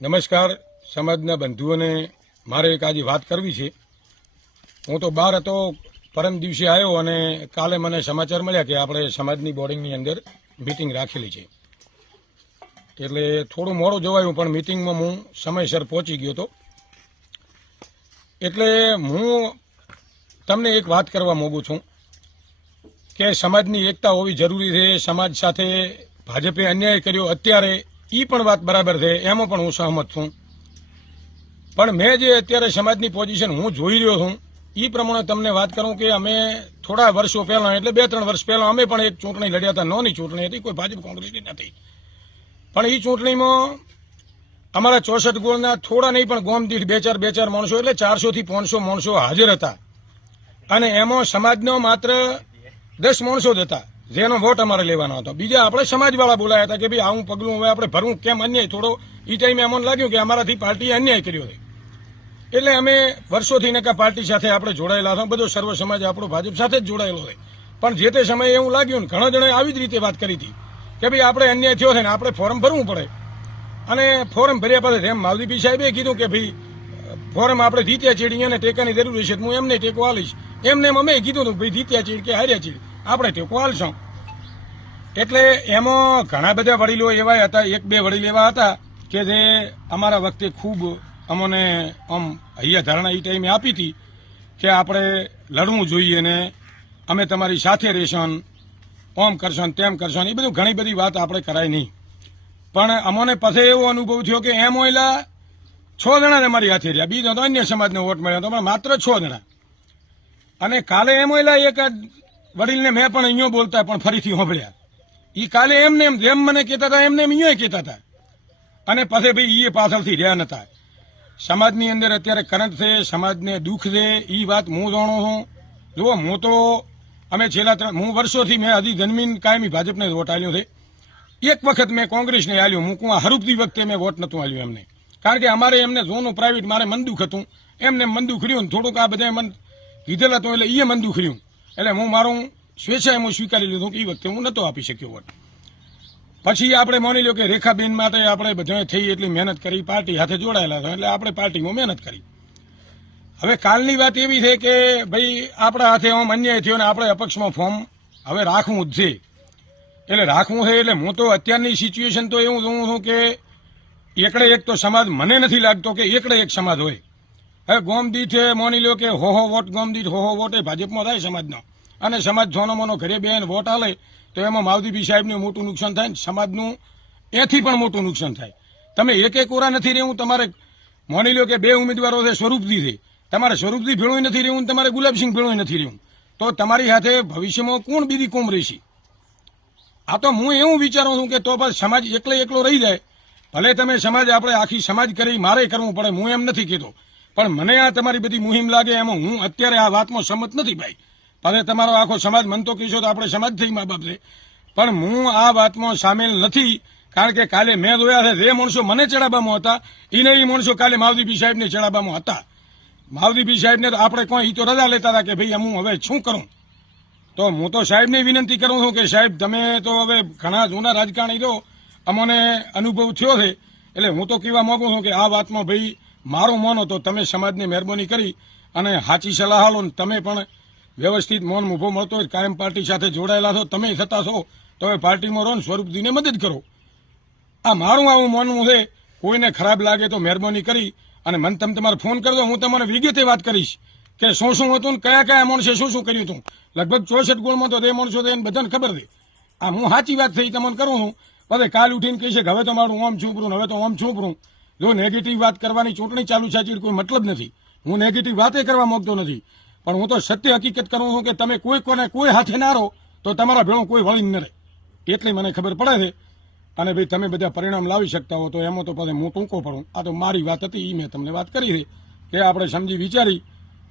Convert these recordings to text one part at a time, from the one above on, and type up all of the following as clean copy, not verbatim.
નમસ્કાર સમાજના બંધુઓને મારે એક આજે વાત કરવી છે। હું તો બહાર હતો, પરમ દિવસે આવ્યો અને કાલે મને સમાચાર મળ્યા કે આપણે સમાજની બોર્ડિંગની અંદર મીટિંગ રાખેલી છે। એટલે થોડું મોડું જોવાયું પણ મીટિંગમાં હું સમયસર પહોંચી ગયો હતો। એટલે હું તમને એક વાત કરવા માંગુ છું કે સમાજની એકતા હોવી જરૂરી છે। સમાજ સાથે ભાજપે અન્યાય કર્યો અત્યારે એ પણ વાત બરાબર છે, એમાં પણ હું સહમત છું। પણ મેં જે અત્યારે સમાજની પોઝિશન હું જોઈ રહ્યો છું એ પ્રમાણે તમને વાત કરું કે અમે થોડા વર્ષો પહેલા એટલે 2-3 વર્ષ પહેલા અમે પણ એક ચૂંટણી લડ્યા હતા। નાની ચૂંટણી હતી, કોઈ ભાજપ કોંગ્રેસની નથી, પણ એ ચૂંટણીમાં અમારા 64 ગોળના થોડા નહીં પણ ગામ દીઠ 2-4 માણસો એટલે 400 થી 500 માણસો હાજર હતા અને એમાં સમાજનો માત્ર 10 માણસો જ હતા જેનો વોટ અમારે લેવાનો હતો। બીજા આપણે સમાજવાળા બોલાયા હતા કે ભાઈ આવું પગલું હવે આપણે ભરવું કેમ, અન્યાય થોડો એ ટાઈમે અમને લાગ્યું કે અમારાથી પાર્ટીએ અન્યાય કર્યો છે। એટલે અમે વર્ષોથી નકા પાર્ટી સાથે આપણે જોડાયેલા હતા, બધો સર્વ સમાજ આપણો ભાજપ સાથે જ જોડાયેલો છે। પણ જે તે સમયે એવું લાગ્યું ને ઘણા જણાએ આવી જ રીતે વાત કરી હતી કે ભાઈ આપણે અન્યાય થયો છે ને આપણે ફોરમ ભરવું પડે। અને ફોરમ ભર્યા પછી રેમ માલદીપી સાહેબે કીધું કે ભાઈ ફોરમ આપણે જીત્યા ચીડી અને ટેકાની જરૂર છે, હું એમને ટેકો આલીશ। એમને અમે કીધું હતું ભાઈ જીત્યા ચીડ કે હાર્યા ચીડ આપણે ટેકો આલશું। એટલે એમાં ઘણા બધા વડીલો એવા હતા, 1-2 વડીલ એવા હતા કે જે અમારા વખતે ખૂબ અમને આમ હૈયા ધારણા એ ટાઈમે આપી હતી કે આપણે લડવું જોઈએ ને અમે તમારી સાથે રહેશું, ઓમ કરશું તેમ કરશું, એ બધું ઘણી બધી વાત આપણે કરાય નહીં। પણ અમને પછી એવો અનુભવ થયો કે એમ ઓયલા 6 જણા અમારી હાથે રહ્યા, બીજા તો અન્ય સમાજનો વોટ મળ્યો હતો, પણ માત્ર 6 જણા। અને કાલે એમ ઓયલા એક વડીલને મેં પણ અહીંયા બોલતા પણ ફરીથી સાંભળ્યા, એ કાલે એમને એમ જેમ મને કહેતા હતા એમને એમ અહીંયા કહેતા હતા અને પછી ભાઈ એ પાછળથી રહ્યા નતા। સમાજની અંદર અત્યારે કરંટ છે, સમાજને દુઃખ છે, એ વાત હું જાણું છું। જુઓ હું તો અમે છેલ્લા હું વર્ષોથી મેં હજી જન્મીન કાયમી ભાજપને જ વોટ આલ્યો છે। એક વખત મેં કોંગ્રેસને આલ્યો, હું કું હરુપતી વખતે મેં વોટ નહોતું આલ્યો એમને, કારણ કે અમારે એમને જોનું પ્રાઇવેટ મારે મન દુઃખ હતું, એમને મન દુઃખ રહ્યું ને થોડુંક આ બધા મન કીધેલા હતું એટલે એ મન દુઃખ રહ્યું એટલે હું મારું સ્વેચ્છાએ હું સ્વીકારી લીધું કે એ વખતે હું નહોતો આપી શક્યો વોટ। પછી આપણે માની લો કે રેખાબેન માટે આપણે બધાએ થઈ એટલી મહેનત કરી, પાર્ટી હાથે જોડાયેલા હતા એટલે આપણે પાર્ટીમાં મહેનત કરી। હવે કાલની વાત એવી છે કે ભાઈ આપણા હાથે આમ અન્યાય થયો ને આપણે અપક્ષમાં ફોર્મ હવે રાખવું જ છે। એટલે રાખવું છે એટલે હું તો અત્યારની સિચ્યુએશન તો એવું જોઉં છું કે એકડે એક તો સમાજ મને નથી લાગતો કે એકડે એક સમાજ હોય। હવે ગોમ દીઠ માની લો કે હો વોટ, ગોમ દીઠ હો વોટ એ ભાજપમાં થાય સમાજનો, અને સમાજ જોનો મોનો ઘરે બેન વોટ આલે તો એમાં માવદીપી સાહેબને મોટું નુકસાન થાય ને સમાજનું એથી પણ મોટું નુકસાન થાય। તમે એક ઓરા નથી રહેવું, તમારે માની લો કે 2 ઉમેદવારો છે, સ્વરૂપજી છે, તમારે સ્વરૂપજી ભેળું નથી રહેવું, તમારે ગુલાબસિંહ ભેળું નથી રહેવું, તો તમારી સાથે ભવિષ્યમાં કોણ બીજી કોમ રહેશે? આ તો હું એવું વિચારું છું કે તો બસ સમાજ એકલો રહી જાય, ભલે તમે સમાજ આપણે આખી સમાજ કરી મારે કરવું પડે, હું એમ નથી કહેતો, પણ મને આ તમારી બધી મુહિમ લાગે એમાં હું અત્યારે આ વાતમાં સંમત નથી ભાઈ। ભલે તમારો આખો સમાજ મન તો કહેશો તો આપણે સમાજ થઈ મા બાપ છે, પણ હું આ વાતમાં સામેલ નથી, કારણ કે કાલે મેં જોયા છે જે માણસો મને ચડાવવામાં હતા એને એ માણસો કાલે માવદીપી સાહેબને ચડાવવામાં હતા। માવદીપી સાહેબને તો આપણે કોઈ તો રજા લેતા હતા કે ભાઈ હું હવે શું કરું? તો હું તો સાહેબને વિનંતી કરું છું કે સાહેબ તમે તો હવે ઘણા જૂના રાજકારણી તો અમને અનુભવ થયો છે, એટલે હું તો કહેવા માંગુ છું કે આ વાતમાં ભાઈ મારું માનો તો તમે સમાજને મહેરબાની કરી અને સાચી સલાહ આલો ને તમે પણ વ્યવસ્થિત મૌન ઉભો મળતો હોય, કાયમ પાર્ટી સાથે જોડાયેલા છો, તમે થતા છો તો હવે પાર્ટીમાં રહો ને સ્વરૂપજીને મદદ કરો। આ મારું આવું માનવું છે। કોઈને ખરાબ લાગે તો મહેરબાની કરી અને મને તમે તમારે ફોન કરજો, હું તમને વિગતે વાત કરીશ કે શું હતું ને કયા માણસે શું કર્યું હતું। લગભગ 64 ગોળમાં તો તે માણસો એને બધાને ખબર છે। આ હું સાચી વાત થઈ તમને કરું છું, પછી કાલ ઉઠીને કહીશે કે હવે તો મારું ઓમ છૂપરું, હવે તો ઓમ છૂપરું। જો નેગેટિવ વાત કરવાની ચૂંટણી ચાલુ છે કોઈ મતલબ નથી, હું નેગેટિવ વાતે કરવા માંગતો નથી, પણ હું તો સત્ય હકીકત કરું છું કે તમે કોઈ હાથે ના રહો તો તમારા ભેળો કોઈ વળી ન રહે, એટલી મને ખબર પડે છે। અને ભાઈ તમે બધા પરિણામ લાવી શકતા હો તો એમાં તો પછી હું ટૂંકો પડું। આ તો મારી વાત હતી, એ મેં તમને વાત કરી છે કે આપણે સમજી વિચારી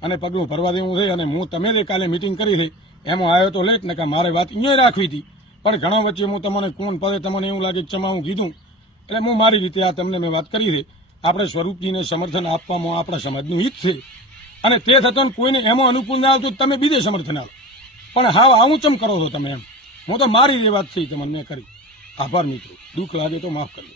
અને પગલું ભરવા દેવું છે। અને હું તમે જે કાલે મિટિંગ કરી છે એમાં આવ્યો તો લેટ ને કે મારે વાત અહીંયા રાખવી હતી, પણ ઘણા વચ્ચે હું તમને કોણ પડે તમને એવું લાગે કે ચમા હું કીધું, એટલે હું મારી રીતે આ તમને મેં વાત કરી છે। આપણે સ્વરૂપજીને સમર્થન આપવામાં આપણા સમાજનું હિત છે, અને તે થતાં કોઈને એમાં અનુકૂળ ના આવતું તમે બીજે સમર્થન આપો, પણ હા આવું ચમ કરો છો તમે એમ? હું તો મારી જે વાત થઈ તમને મેં કરી। આભાર મિત્રો, દુઃખ લાગે તો માફ કરજો।